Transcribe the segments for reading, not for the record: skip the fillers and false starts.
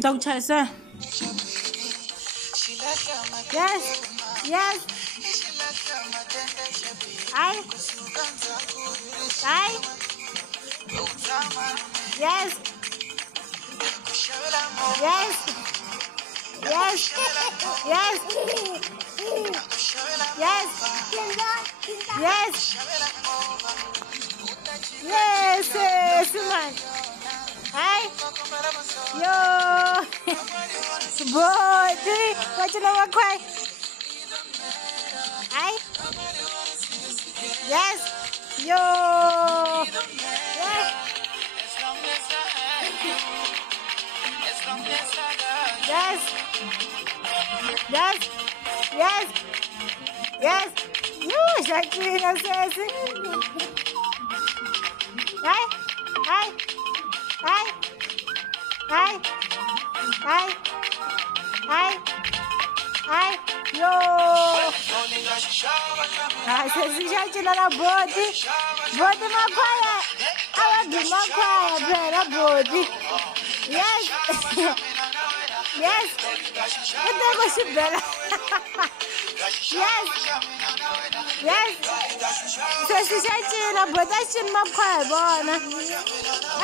Don't try to say. Yes. Yes. I. Yes. Yes. Yes. Yes. Yes. Yes. Yes. Yes, man. Hi. Yo. Boy, what you know what cry? Hi. Yes. Yo. Yes. Yes. Yes. Yes. Yes. You Shakira says. Hi. Hi. Hi. Hi. Hi. Hi. Hi. Yo. Ai, você já tiraram a bode. Bode maconha. Ela de maconha, pera, bode. Yes. Yes. Eu tenho gosto dela. Yes. Yes. Você já tira a bode. Assim, maconha, bona.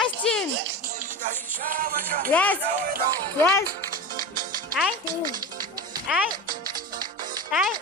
Assim. Yes. Yes. Ai. Ai. Ai.